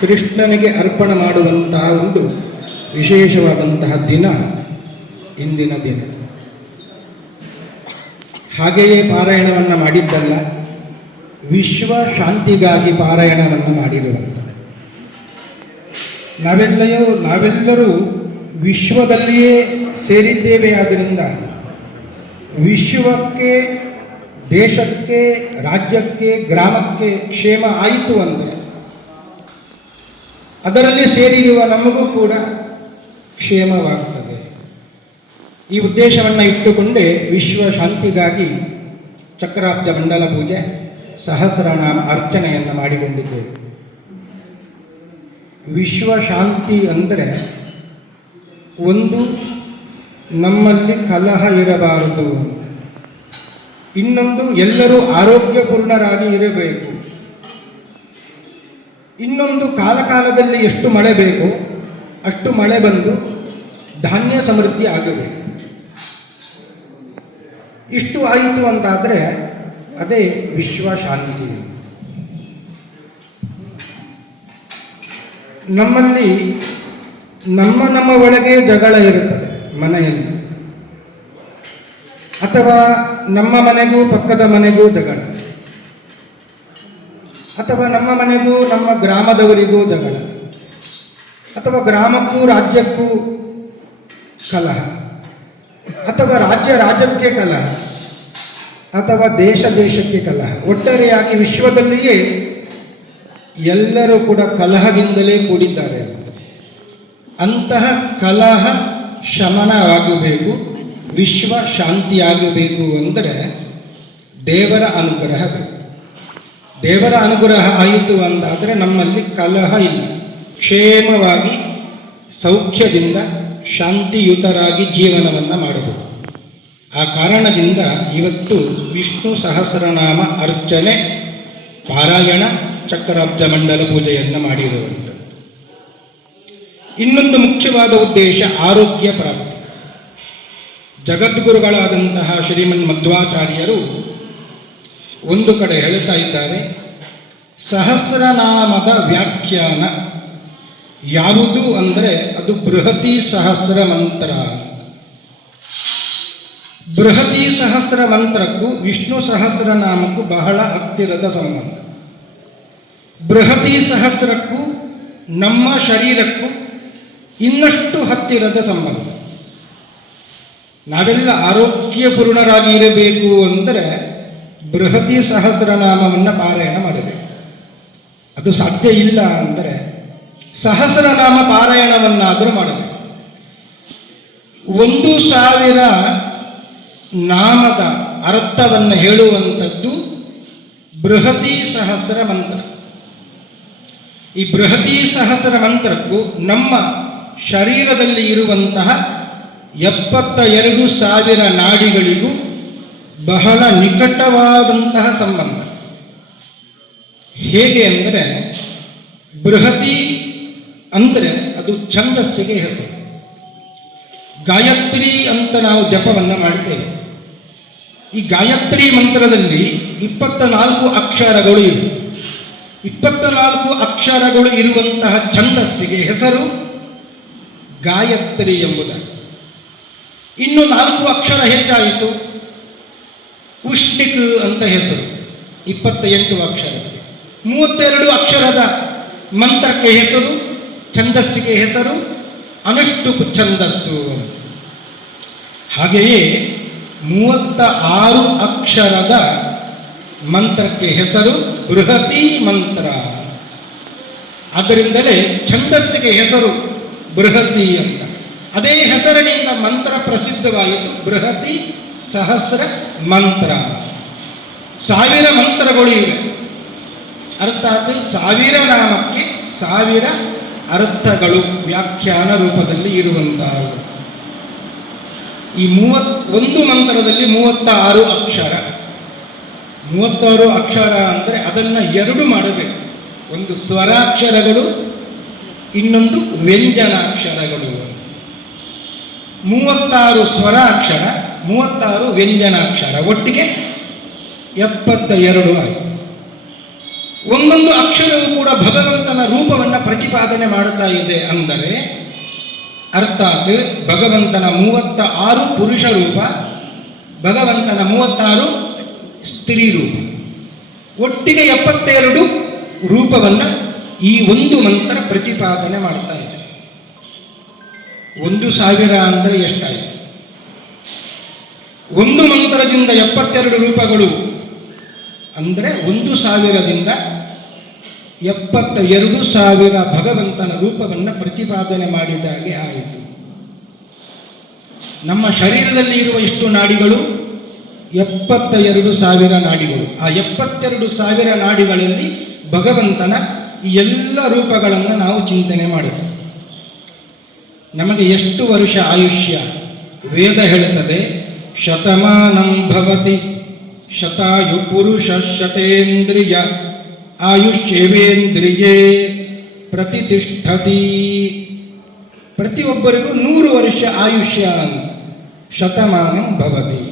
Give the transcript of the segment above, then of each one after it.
ಕೃಷ್ಣನಿಗೆ ಅರ್ಪಣೆ ಮಾಡುವಂತಹ ಒಂದು ವಿಶೇಷವಾದಂತಹ ದಿನ ಇಂದಿನ ದಿನ. ಹಾಗೆಯೇ ಪಾರಾಯಣವನ್ನು ಮಾಡಿದ್ದಲ್ಲ, ವಿಶ್ವ ಶಾಂತಿಗಾಗಿ ಪಾರಾಯಣವನ್ನು ಮಾಡಿರುವಂಥದ್ದು. ನಾವೆಲ್ಲರೂ ವಿಶ್ವದಲ್ಲಿಯೇ ಸೇರಿದ್ದೇವೆ. ಆದ್ದರಿಂದ ವಿಶ್ವಕ್ಕೆ, ದೇಶಕ್ಕೆ, ರಾಜ್ಯಕ್ಕೆ, ಗ್ರಾಮಕ್ಕೆ ಕ್ಷೇಮ ಆಯಿತು ಅಂದರೆ ಅದರಲ್ಲಿ ಸೇರಿರುವ ನಮಗೂ ಕೂಡ ಕ್ಷೇಮವಾಗ್ತದೆ. ಈ ಉದ್ದೇಶವನ್ನು ಇಟ್ಟುಕೊಂಡೇ ವಿಶ್ವ ಶಾಂತಿಗಾಗಿ ಚಕ್ರಾಬ್ಜ ಮಂಡಲ ಪೂಜೆ, ಸಹಸ್ರನಾಮ ಅರ್ಚನೆಯನ್ನು ಮಾಡಿಕೊಂಡಿದ್ದೇವೆ. ವಿಶ್ವ ಶಾಂತಿ ಅಂದರೆ ಒಂದು, ನಮ್ಮಲ್ಲಿ ಕಲಹ ಇರಬಾರದು. ಇನ್ನೊಂದು, ಎಲ್ಲರೂ ಆರೋಗ್ಯಪೂರ್ಣರಾಗಿ ಇರಬೇಕು. ಇನ್ನೊಂದು, ಕಾಲಕಾಲದಲ್ಲಿ ಎಷ್ಟು ಮಳೆ ಬೇಕು ಅಷ್ಟು ಮಳೆ ಬಂದು ಧಾನ್ಯ ಸಮೃದ್ಧಿ ಆಗಬೇಕು. ಇಷ್ಟು ಆಯಿತು ಅಂತಾದರೆ ಅದೇ ವಿಶ್ವ ಶಾಂತಿ. ನಮ್ಮಲ್ಲಿ ನಮ್ಮ ಒಳಗೆ ಜಗಳ ಇರುತ್ತದೆ ಮನೆಯಲ್ಲಿ, ಅಥವಾ ನಮ್ಮ ಮನೆಗೂ ಪಕ್ಕದ ಮನೆಗೂ ಜಗಳ, ಅಥವಾ ನಮ್ಮ ಮನೆಗೂ ನಮ್ಮ ಗ್ರಾಮದವರಿಗೂ ಜಗಳ, ಅಥವಾ ಗ್ರಾಮಕ್ಕೂ ರಾಜ್ಯಕ್ಕೂ ಕಲಹ, ಅಥವಾ ರಾಜ್ಯಕ್ಕೆ ಕಲಹ, ಅಥವಾ ದೇಶಕ್ಕೆ ಕಲಹ. ಒಟ್ಟಾರೆಯಾಗಿ ವಿಶ್ವದಲ್ಲಿಯೇ ಎಲ್ಲರೂ ಕೂಡ ಕಲಹದಿಂದಲೇ ಕೂಡಿದ್ದಾರೆ. ಅಂತಹ ಕಲಹ ಶಮನವಾಗಬೇಕು, ವಿಶ್ವ ಶಾಂತಿಯಾಗಬೇಕು ಅಂದರೆ ದೇವರ ಅನುಗ್ರಹ ಬೇಕು. ದೇವರ ಅನುಗ್ರಹ ಆಯಿತು ಅಂತಾದರೆ ನಮ್ಮಲ್ಲಿ ಕಲಹ ಇಲ್ಲ, ಕ್ಷೇಮವಾಗಿ ಸೌಖ್ಯದಿಂದ ಶಾಂತಿಯುತರಾಗಿ ಜೀವನವನ್ನು ಮಾಡಬಹುದು. ಆ ಕಾರಣದಿಂದ ಇವತ್ತು ವಿಷ್ಣು ಸಹಸ್ರನಾಮ ಅರ್ಚನೆ, ಪಾರಾಯಣ, ಚಕ್ರಾಬ್ಜ ಮಂಡಲ ಪೂಜೆಯನ್ನು ಮಾಡಿರುವಂಥದ್ದು. ಇನ್ನೊಂದು ಮುಖ್ಯವಾದ ಉದ್ದೇಶ ಆರೋಗ್ಯ ಪ್ರಾಪ್ತಿ. ಜಗದ್ಗುರುಗಳಾದಂತಹ ಶ್ರೀಮನ್ ಮಧ್ವಾಚಾರ್ಯರು ಒಂದು ಕಡೆ ಹೇಳ್ತಾ ಇದ್ದಾರೆ, ಸಹಸ್ರನಾಮದ ವ್ಯಾಖ್ಯಾನ ಯಾವುದು ಅಂದರೆ ಅದು ಬೃಹತಿ ಸಹಸ್ರ ಮಂತ್ರ. ಬೃಹತಿ ಸಹಸ್ರ ಮಂತ್ರಕ್ಕೂ ವಿಷ್ಣು ಸಹಸ್ರನಾಮಕ್ಕೂ ಬಹಳ ಹತ್ತಿರದ ಸಂಬಂಧ. ಬೃಹತಿ ಸಹಸ್ರಕ್ಕೂ ನಮ್ಮ ಶರೀರಕ್ಕೂ ಇನ್ನಷ್ಟು ಹತ್ತಿರದ ಸಂಬಂಧ. ನಾವೆಲ್ಲ ಆರೋಗ್ಯಪೂರ್ಣರಾಗಿ ಇರಬೇಕು ಅಂದರೆ ಬೃಹತಿ ಸಹಸ್ರನಾಮವನ್ನು ಪಾರಾಯಣ ಮಾಡಬೇಕು. ಅದು ಸಾಧ್ಯ ಇಲ್ಲ ಅಂದರೆ ಸಹಸ್ರನಾಮ ಪಾರಾಯಣವನ್ನಾದರೂ ಮಾಡಬೇಕು. 1000 ನಾಮದ ಅರ್ಥವನ್ನು ಹೇಳುವಂಥದ್ದು ಬೃಹತಿ ಸಹಸ್ರ ಮಂತ್ರ. ಈ ಬೃಹತಿ ಸಹಸ್ರ ಮಂತ್ರಕ್ಕೂ ನಮ್ಮ ಶರೀರದಲ್ಲಿ ಇರುವಂತಹ 72,000 ನಾಡಿಗಳಿಗೂ ಬಹಳ ನಿಕಟವಾದಂತಹ ಸಂಬಂಧ. ಹೇಗೆ ಅಂದರೆ ಬೃಹತಿ ಅಂದರೆ ಅದು ಛಂದಸ್ಸಿಗೆ ಹೆಸರು. ಗಾಯತ್ರಿ ಅಂತ ನಾವು ಜಪವನ್ನು ಮಾಡ್ತೇವೆ. ಈ ಗಾಯತ್ರಿ ಮಂತ್ರದಲ್ಲಿ 24 ಅಕ್ಷರಗಳು ಇವೆ. 24 ಅಕ್ಷರಗಳು ಇರುವಂತಹ ಛಂದಸ್ಸಿಗೆ ಹೆಸರು ಗಾಯತ್ರಿ ಎಂಬುದಾಗಿ. ಇನ್ನು 4 ಅಕ್ಷರ ಹೆಚ್ಚಾಯಿತು, ಉಷ್ಣಿಕ್ ಅಂತ ಹೆಸರು, 28 ಅಕ್ಷರ. 32 ಅಕ್ಷರದ ಮಂತ್ರಕ್ಕೆ ಹೆಸರು, ಛಂದಸ್ಸಿಗೆ ಹೆಸರು ಅನುಷ್ಠುಪ್ ಛಂದಸ್ಸು. ಹಾಗೆಯೇ 36 ಅಕ್ಷರದ ಮಂತ್ರಕ್ಕೆ ಹೆಸರು ಬೃಹತಿ ಮಂತ್ರ. ಆದ್ದರಿಂದಲೇ ಛಂದಸ್ಸಿಗೆ ಹೆಸರು ಬೃಹತಿ ಅಂತ. ಅದೇ ಹೆಸರಿನಿಂದ ಮಂತ್ರ ಪ್ರಸಿದ್ಧವಾಯಿತು, ಬೃಹತಿ ಸಹಸ್ರ ಮಂತ್ರ. 1000 ಮಂತ್ರಗಳು ಇವೆ, ಅರ್ಥಾತ್ 1000 ನಾಮಕ್ಕೆ 1000 ಅರ್ಥಗಳು ವ್ಯಾಖ್ಯಾನ ರೂಪದಲ್ಲಿ ಇರುವಂತಹ. ಈ 31 ಮಂತ್ರದಲ್ಲಿ 36 ಅಕ್ಷರ. 36 ಅಕ್ಷರ ಅಂದರೆ ಅದನ್ನು 2 ಮಾಡಬೇಕು. ಒಂದು ಸ್ವರಾಕ್ಷರಗಳು, ಇನ್ನೊಂದು ವ್ಯಂಜನಾಕ್ಷರಗಳು. 36 ಸ್ವರಾಕ್ಷರ, 36 ವ್ಯಂಜನಾಕ್ಷರ, ಒಟ್ಟಿಗೆ 72 ಆಯಿತು. ಒಂದೊಂದು ಅಕ್ಷರವೂ ಕೂಡ ಭಗವಂತನ ರೂಪವನ್ನು ಪ್ರತಿಪಾದನೆ ಮಾಡುತ್ತಾ ಇದೆ ಅಂದರೆ ಅರ್ಥಾತ್ ಭಗವಂತನ 36 ಪುರುಷ ರೂಪ, ಭಗವಂತನ 36 ಸ್ತ್ರೀ ರೂಪ, ಒಟ್ಟಿಗೆ 72 ರೂಪವನ್ನು ಈ ಒಂದು ಮಂತ್ರ ಪ್ರತಿಪಾದನೆ ಮಾಡ್ತಾ ಇದೆ. 1,000 ಅಂದರೆ ಎಷ್ಟಾಯಿತು? ಒಂದು ಮಂತ್ರದಿಂದ 72 ರೂಪಗಳು ಅಂದರೆ 1,000ದಿಂದ 72,000 ಭಗವಂತನ ರೂಪವನ್ನು ಪ್ರತಿಪಾದನೆ ಮಾಡಿದಾಗೆ ಆಯಿತು. ನಮ್ಮ ಶರೀರದಲ್ಲಿ ಇರುವ ಎಷ್ಟು ನಾಡಿಗಳು? 72,000 ನಾಡಿಗಳು. ಆ 72,000 ನಾಡಿಗಳಲ್ಲಿ ಭಗವಂತನ ಈ ಎಲ್ಲ ರೂಪಗಳನ್ನು ನಾವು ಚಿಂತನೆ ಮಾಡಬೇಕು. ನಮಗೆ ಎಷ್ಟು ವರ್ಷ ಆಯುಷ್ಯ? ವೇದ ಹೇಳುತ್ತದೆ, ಶತಮಾನಂ ಭವತಿ ಶತಾಯು ಪುರುಷ ಶತೇಂದ್ರಿಯ ಆಯುಷ್ಯೇವೇಂದ್ರಿಯೇ ಪ್ರತಿಷ್ಠತಿ. ಪ್ರತಿಯೊಬ್ಬರಿಗೂ 100 ವರ್ಷ ಆಯುಷ್ಯ ಅಂತ. ಶತಮಾನಂ ಭವತಿ.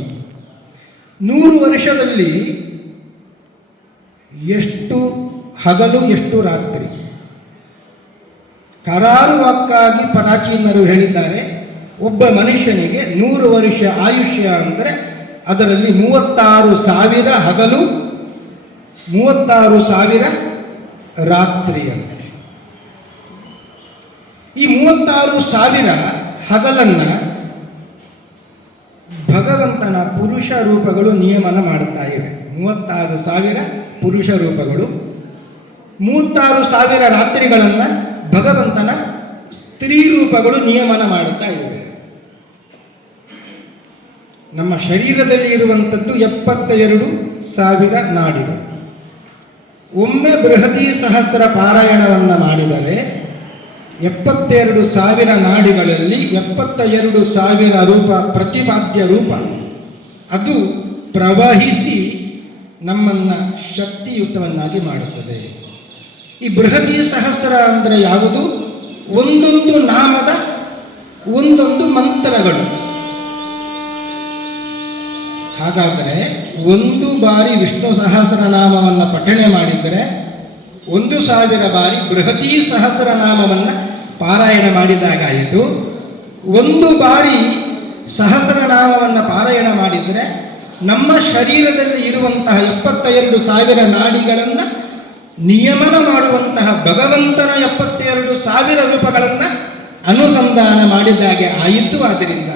100 ವರ್ಷದಲ್ಲಿ ಎಷ್ಟು ಹಗಲು ಎಷ್ಟು ರಾತ್ರಿ? ಕರಾರುವಾಕ್ಕಾಗಿ ಪ್ರಾಚೀನರು ಹೇಳಿದ್ದಾರೆ, ಒಬ್ಬ ಮನುಷ್ಯನಿಗೆ 100 ವರ್ಷ ಆಯುಷ್ಯ ಅಂದರೆ ಅದರಲ್ಲಿ 36,000 ಹಗಲು, 36,000 ರಾತ್ರಿ ಅಂತ. ಈ 36,000 ಹಗಲನ್ನು ಭಗವಂತನ ಪುರುಷ ರೂಪಗಳು ನಿಯಮನ ಮಾಡುತ್ತಾ ಇವೆ. 36,000 ಪುರುಷ ರೂಪಗಳು, 36,000 ರಾತ್ರಿಗಳನ್ನು ಭಗವಂತನ ಸ್ತ್ರೀ ರೂಪಗಳು ನಿಯಮನ ಮಾಡುತ್ತಾ ಇವೆ. ನಮ್ಮ ಶರೀರದಲ್ಲಿ ಇರುವಂಥದ್ದು 72,000 ನಾಡಿಗಳು. ಒಮ್ಮೆ ಬೃಹತಿ ಸಹಸ್ರ ಪಾರಾಯಣವನ್ನು ಮಾಡಿದರೆ 72,000 ನಾಡಿಗಳಲ್ಲಿ 72,000 ರೂಪ, ಪ್ರತಿಪಾದ್ಯ ರೂಪ ಅದು ಪ್ರವಹಿಸಿ ನಮ್ಮನ್ನು ಶಕ್ತಿಯುತವನ್ನಾಗಿ ಮಾಡುತ್ತದೆ. ಈ ಬೃಹತಿ ಸಹಸ್ರ ಅಂದರೆ ಯಾವುದು? ಒಂದೊಂದು ನಾಮದ ಒಂದೊಂದು ಮಂತ್ರಗಳು. ಹಾಗಾದರೆ ಒಂದು ಬಾರಿ ವಿಷ್ಣು ಸಹಸ್ರನಾಮವನ್ನು ಪಠಣೆ ಮಾಡಿದರೆ 1,000 ಬಾರಿ ಬೃಹತಿ ಸಹಸ್ರನಾಮವನ್ನು ಪಾರಾಯಣ ಮಾಡಿದಾಗಾಯಿತು. ಒಂದು ಬಾರಿ ಸಹಸ್ರನಾಮವನ್ನು ಪಾರಾಯಣ ಮಾಡಿದರೆ ನಮ್ಮ ಶರೀರದಲ್ಲಿ ಇರುವಂತಹ 72,000 ನಾಡಿಗಳನ್ನು ನಿಯಮನ ಮಾಡುವಂತಹ ಭಗವಂತನ 72,000 ರೂಪಗಳನ್ನು ಅನುಸಂಧಾನ ಮಾಡಿದಾಗೆ ಆಯಿತು. ಆದ್ದರಿಂದ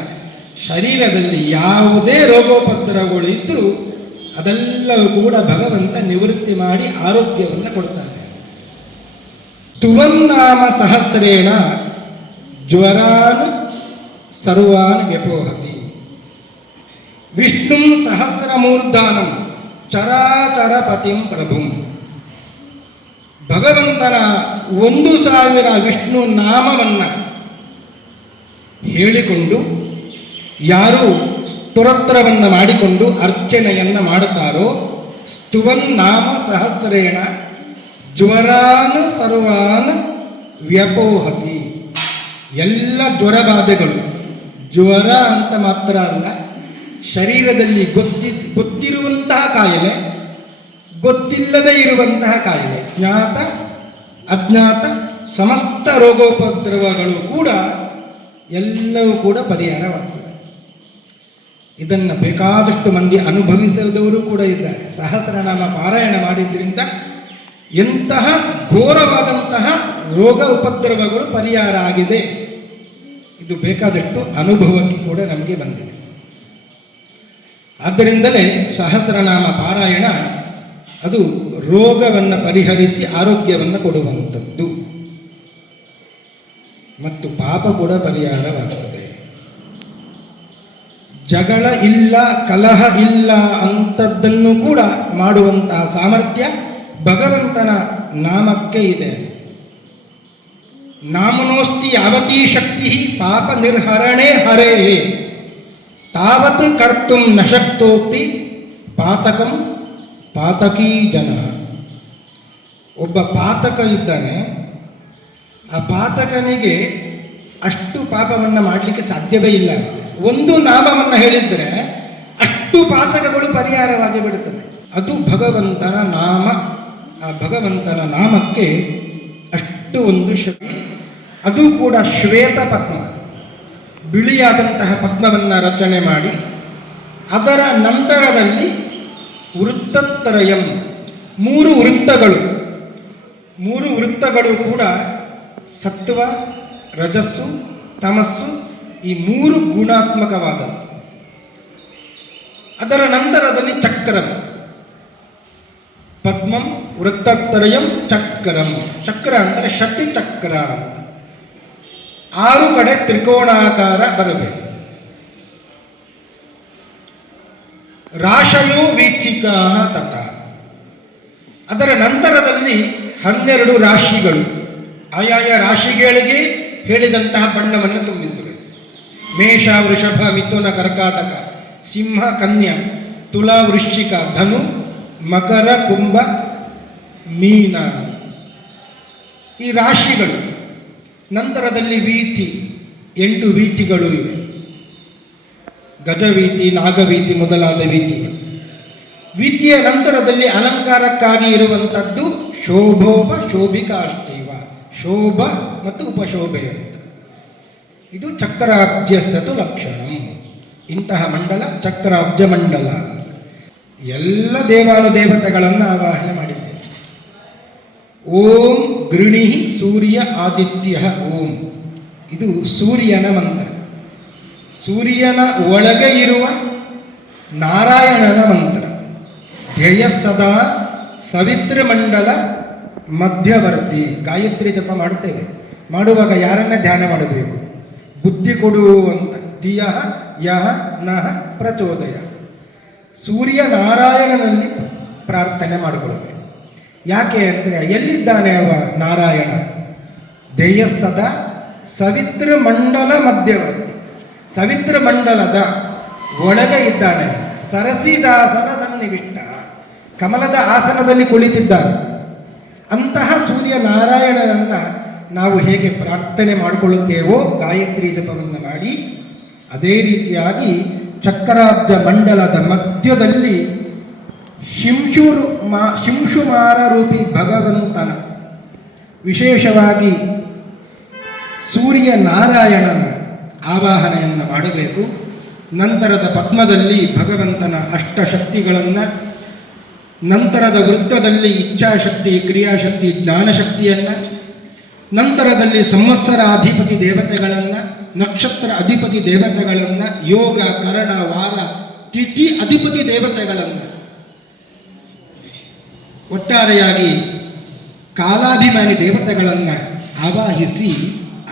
ಶರೀರದಲ್ಲಿ ಯಾವುದೇ ರೋಗೋಪದ್ರವಗಳು ಇದ್ದರೂ ಅದೆಲ್ಲವೂ ಕೂಡ ಭಗವಂತ ನಿವೃತ್ತಿ ಮಾಡಿ ಆರೋಗ್ಯವನ್ನು ಕೊಡ್ತಾನೆ. ಸ್ತುವನ್ನಾಮ ಸಹಸ್ರೇಣ ಜ್ವರಾನ್ ಸರ್ವಾನ್ ವ್ಯಪೋಹತಿ. ವಿಷ್ಣು ಸಹಸ್ರಮೂರ್ಧಾನಂ ಚರಾಚರಪತಿಂ ಪ್ರಭುಂ. ಭಗವಂತನ 1,000 ವಿಷ್ಣು ನಾಮವನ್ನು ಹೇಳಿಕೊಂಡು ಯಾರು ಸ್ತೋತ್ರವನ್ನು ಮಾಡಿಕೊಂಡು ಅರ್ಚನೆಯನ್ನು ಮಾಡುತ್ತಾರೋ, ಸ್ತುವನ್ ನಾಮ ಸಹಸ್ರೇಣ ಜ್ವರಾನ್ ಸರ್ವಾನ್ ವ್ಯಪೋಹತಿ. ಎಲ್ಲ ಜ್ವರಬಾಧೆಗಳು, ಜ್ವರ ಅಂತ ಮಾತ್ರ ಅಲ್ಲ, ಶರೀರದಲ್ಲಿ ಗೊತ್ತಿರುವಂತಹ ಕಾಯಿಲೆ, ಗೊತ್ತಿಲ್ಲದೇ ಇರುವಂತಹ ಕಾಯಿಲೆ, ಜ್ಞಾತ ಅಜ್ಞಾತ ಸಮಸ್ತ ರೋಗೋಪದ್ರವಗಳು ಕೂಡ ಎಲ್ಲವೂ ಕೂಡ ಪರಿಹಾರವಾಗ್ತದೆ. ಇದನ್ನು ಬೇಕಾದಷ್ಟು ಮಂದಿ ಅನುಭವಿಸಿದವರು ಕೂಡ ಇದ್ದಾರೆ. ಸಹಸ್ರನಾಮ ಪಾರಾಯಣ ಮಾಡಿದ್ರಿಂದ ಎಂತಹ ಘೋರವಾದಂತಹ ರೋಗ ಉಪದ್ರವಗಳು ಪರಿಹಾರ ಆಗಿದೆ. ಇದು ಬೇಕಾದಷ್ಟು ಅನುಭವಕ್ಕೆ ಕೂಡ ನಮಗೆ ಬಂದಿದೆ. ಆದ್ದರಿಂದಲೇ ಸಹಸ್ರನಾಮ ಪಾರಾಯಣ ಅದು ರೋಗವನ್ನು ಪರಿಹರಿಸಿ ಆರೋಗ್ಯವನ್ನು ಕೊಡುವಂಥದ್ದು ಮತ್ತು ಪಾಪ ಕೂಡ ಪರಿಹಾರವಾಗುತ್ತದೆ. ಜಗಳ ಇಲ್ಲ, ಕಲಹ ಇಲ್ಲ ಅಂಥದ್ದನ್ನು ಕೂಡ ಮಾಡುವಂತಹ ಸಾಮರ್ಥ್ಯ ಭಗವಂತನ ನಾಮಕ್ಕೆ ಇದೆ. ನಾಮನೋಸ್ತಿ ಯಾವತೀ ಶಕ್ತಿ ಪಾಪ ನಿರ್ಹರಣೆ ಹರೇ ತಾವತ್ ಕರ್ತುಂ ನ ಶಕ್ತೋಕ್ತಿ ಪಾತಕಂ ಪಾತಕೀ ಜನ. ಒಬ್ಬ ಪಾತಕ ಇದ್ದಾನೆ, ಆ ಪಾತಕನಿಗೆ ಅಷ್ಟು ಪಾಪವನ್ನು ಮಾಡಲಿಕ್ಕೆ ಸಾಧ್ಯವೇ ಇಲ್ಲ. ಒಂದು ನಾಮವನ್ನು ಹೇಳಿದರೆ ಅಷ್ಟು ಪಾತಕಗಳು ಪರಿಹಾರವಾಗಿ ಬಿಡುತ್ತದೆ. ಅದು ಭಗವಂತನ ನಾಮ ಆ ಭಗವಂತನ ನಾಮಕ್ಕೆ ಅಷ್ಟು ಒಂದು ಶಕ್ತಿ. ಅದು ಕೂಡ ಶ್ವೇತ ಪದ್ಮ, ಬಿಳಿಯಾದಂತಹ ಪದ್ಮವನ್ನು ರಚನೆ ಮಾಡಿ ಅದರ ನಂತರದಲ್ಲಿ ವೃತ್ತತ್ರಯಂ, ಮೂರು ವೃತ್ತಗಳು ಕೂಡ ಸತ್ವ, ರಜಸ್ಸು, ತಮಸ್ಸು, ಈ ಮೂರು ಗುಣಾತ್ಮಕವಾದದ್ದು. ಅದರ ನಂತರದಲ್ಲಿ ಚಕ್ರಂ, ಪದ್ಮಂ ವೃತ್ತತ್ರಯಂ ಚಕ್ರಂ. ಚಕ್ರ ಅಂದರೆ ಷಟ್ಟಿ ಚಕ್ರ ಅಂತ 6 ಕಡೆ ತ್ರಿಕೋಣಾಕಾರ ಬರಬೇಕು. ರಾಶಯೋ ವೀಚಿಕಾ ತಟ, ಅದರ ನಂತರದಲ್ಲಿ 12 ರಾಶಿಗಳು, ಆಯಾಯ ರಾಶಿಗಳಿಗೆ ಹೇಳಿದಂತಹ ಬಣ್ಣವನ್ನು ತುಂಬಿಸಬೇಕು. ಮೇಷ, ವೃಷಭ, ಮಿಥುನ, ಕರ್ಕಾಟಕ, ಸಿಂಹ, ಕನ್ಯಾ, ತುಲಾ, ವೃಶ್ಚಿಕ, ಧನು, ಮಕರ, ಕುಂಭ, ಮೀನ, ಈ ರಾಶಿಗಳು. ನಂತರದಲ್ಲಿ ವೀತಿ, 8 ವೀತಿಗಳು ಇವೆ. ಗಜವೀತಿ, ನಾಗವೀತಿ ಮೊದಲಾದ ವೀತಿಗಳು. ವೀತಿಯ ನಂತರದಲ್ಲಿ ಅಲಂಕಾರಕ್ಕಾಗಿ ಇರುವಂಥದ್ದು ಶೋಭೋಪ ಶೋಭಿಕಾಷ್ಟೇವ, ಶೋಭ ಮತ್ತು ಉಪಶೋಭೆ ಅಂತ. ಇದು ಚಕ್ರಾಬ್ಜಸ್ಸತು ಲಕ್ಷಣಂ. ಇಂತಹ ಮಂಡಲ ಚಕ್ರಾಬ್ಜ ಮಂಡಲ. ಎಲ್ಲ ದೇವಾನುದೇವತೆಗಳನ್ನು ಆವಾಹನೆ ಮಾಡಿದ್ದೇವೆ. ಓಂ ಗೃಣಿ ಸೂರ್ಯ ಆದಿತ್ಯ ಓಂ, ಇದು ಸೂರ್ಯನ ಮಂತ್ರ. ಸೂರ್ಯನ ಒಳಗೆ ಇರುವ ನಾರಾಯಣನ ಮಂತ್ರ. ಧ್ಯೇಯ ಸದಾ ಸವಿತೃಮಂಡಲ ಮಧ್ಯವರ್ತಿ. ಗಾಯತ್ರಿ ಜಪ ಮಾಡುತ್ತೇವೆ. ಮಾಡುವಾಗ ಯಾರನ್ನ ಧ್ಯಾನ ಮಾಡಬೇಕು? ಬುದ್ಧಿ ಕೊಡು ಅಂತ. ಧಿಯ ಯಹ ನಹ ಪ್ರಚೋದಯ. ಸೂರ್ಯ ನಾರಾಯಣನಲ್ಲಿ ಪ್ರಾರ್ಥನೆ ಮಾಡಿಕೊಳ್ಬೇಕು. ಯಾಕೆ ಅಂದರೆ ಎಲ್ಲಿದ್ದಾನೆ ಅವ ನಾರಾಯಣ? ಧ್ಯೇಯ ಸದಾ ಸವಿತೃಮಂಡಲ ಮಧ್ಯವರ್ತಿ. ಸವಿತೃಮಂಡಲದ ಒಳಗೆ ಇದ್ದಾನೆ. ಸರಸಿದಾಸನ ಸನ್ನಿವಿಷ್ಟ, ಕಮಲದ ಆಸನದಲ್ಲಿ ಕುಳಿತಿದ್ದಾನೆ. ಅಂತಹ ಸೂರ್ಯ ನಾರಾಯಣನನ್ನು ನಾವು ಹೇಗೆ ಪ್ರಾರ್ಥನೆ ಮಾಡಿಕೊಳ್ಳುತ್ತೇವೋ ಗಾಯತ್ರಿ ಜಪವನ್ನು ಮಾಡಿ, ಅದೇ ರೀತಿಯಾಗಿ ಚಕ್ರಾಬ್ಜ ಮಂಡಲದ ಮಧ್ಯದಲ್ಲಿ ಶಿಂಶುಮಾರ ರೂಪಿ ಭಗವಂತನ, ವಿಶೇಷವಾಗಿ ಸೂರ್ಯ ನಾರಾಯಣನ ಆವಾಹನೆಯನ್ನು ಮಾಡಬೇಕು. ನಂತರದ ಪದ್ಮದಲ್ಲಿ ಭಗವಂತನ ಅಷ್ಟಶಕ್ತಿಗಳನ್ನು, ನಂತರದ ವೃತ್ತದಲ್ಲಿ ಇಚ್ಛಾಶಕ್ತಿ, ಕ್ರಿಯಾಶಕ್ತಿ, ಜ್ಞಾನಶಕ್ತಿಯನ್ನು, ನಂತರದಲ್ಲಿ ಸಂವತ್ಸರ ಅಧಿಪತಿ ದೇವತೆಗಳನ್ನು, ನಕ್ಷತ್ರ ಅಧಿಪತಿ ದೇವತೆಗಳನ್ನು, ಯೋಗ, ಕರಣ, ವಾರ, ತಿಥಿ ಅಧಿಪತಿ ದೇವತೆಗಳನ್ನು, ಒಟ್ಟಾರೆಯಾಗಿ ಕಾಲಾಭಿಮಾನಿ ದೇವತೆಗಳನ್ನು ಆವಾಹಿಸಿ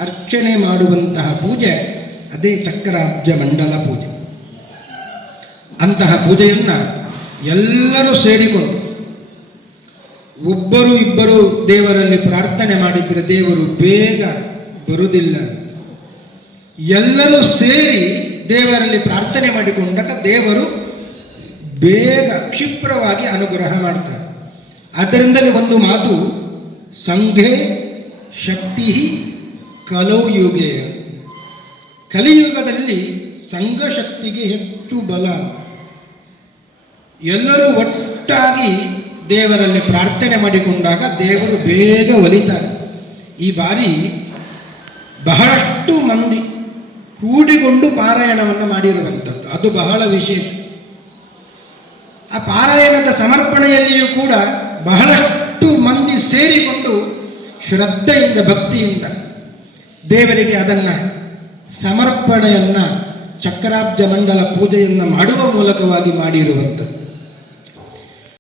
ಅರ್ಚನೆ ಮಾಡುವಂತಹ ಪೂಜೆ ಅದೇ ಚಕ್ರಾಬ್ಜ ಮಂಡಲ ಪೂಜೆ. ಅಂತಹ ಪೂಜೆಯನ್ನು ಎಲ್ಲರೂ ಸೇರಿಕೊಂಡು ಒಬ್ಬರು ಇಬ್ಬರು ದೇವರಲ್ಲಿ ಪ್ರಾರ್ಥನೆ ಮಾಡಿದರೆ ದೇವರು ಬೇಗ ಬರುವುದಿಲ್ಲ. ಎಲ್ಲರೂ ಸೇರಿ ದೇವರಲ್ಲಿ ಪ್ರಾರ್ಥನೆ ಮಾಡಿಕೊಂಡಾಗ ದೇವರು ಬೇಗ ಕ್ಷಿಪ್ರವಾಗಿ ಅನುಗ್ರಹ ಮಾಡ್ತಾರೆ. ಅದರಿಂದಲೇ ಒಂದು ಮಾತು, ಸಂಘೇ ಶಕ್ತಿ ಕಲೌ ಯುಗೆ. ಕಲಿಯುಗದಲ್ಲಿ ಸಂಘ ಶಕ್ತಿಗೆ ಹೆಚ್ಚು ಬಲ. ಎಲ್ಲರೂ ಒಟ್ಟಾಗಿ ದೇವರಲ್ಲಿ ಪ್ರಾರ್ಥನೆ ಮಾಡಿಕೊಂಡಾಗ ದೇವರು ಬೇಗ ಒಲಿತಾರೆ. ಈ ಬಾರಿ ಬಹಳಷ್ಟು ಮಂದಿ ಕೂಡಿಕೊಂಡು ಪಾರಾಯಣವನ್ನು ಮಾಡಿರುವಂಥದ್ದು, ಅದು ಬಹಳ ವಿಶೇಷ. ಆ ಪಾರಾಯಣದ ಸಮರ್ಪಣೆಯಲ್ಲಿಯೂ ಕೂಡ ಬಹಳಷ್ಟು ಮಂದಿ ಸೇರಿಕೊಂಡು ಶ್ರದ್ಧೆಯಿಂದ, ಭಕ್ತಿಯಿಂದ ದೇವರಿಗೆ ಅದನ್ನು ಸಮರ್ಪಣೆಯನ್ನು ಚಕ್ರಾಬ್ಜ ಮಂಡಲ ಪೂಜೆಯನ್ನು ಮಾಡುವ ಮೂಲಕವಾಗಿ ಮಾಡಿರುವಂಥದ್ದು.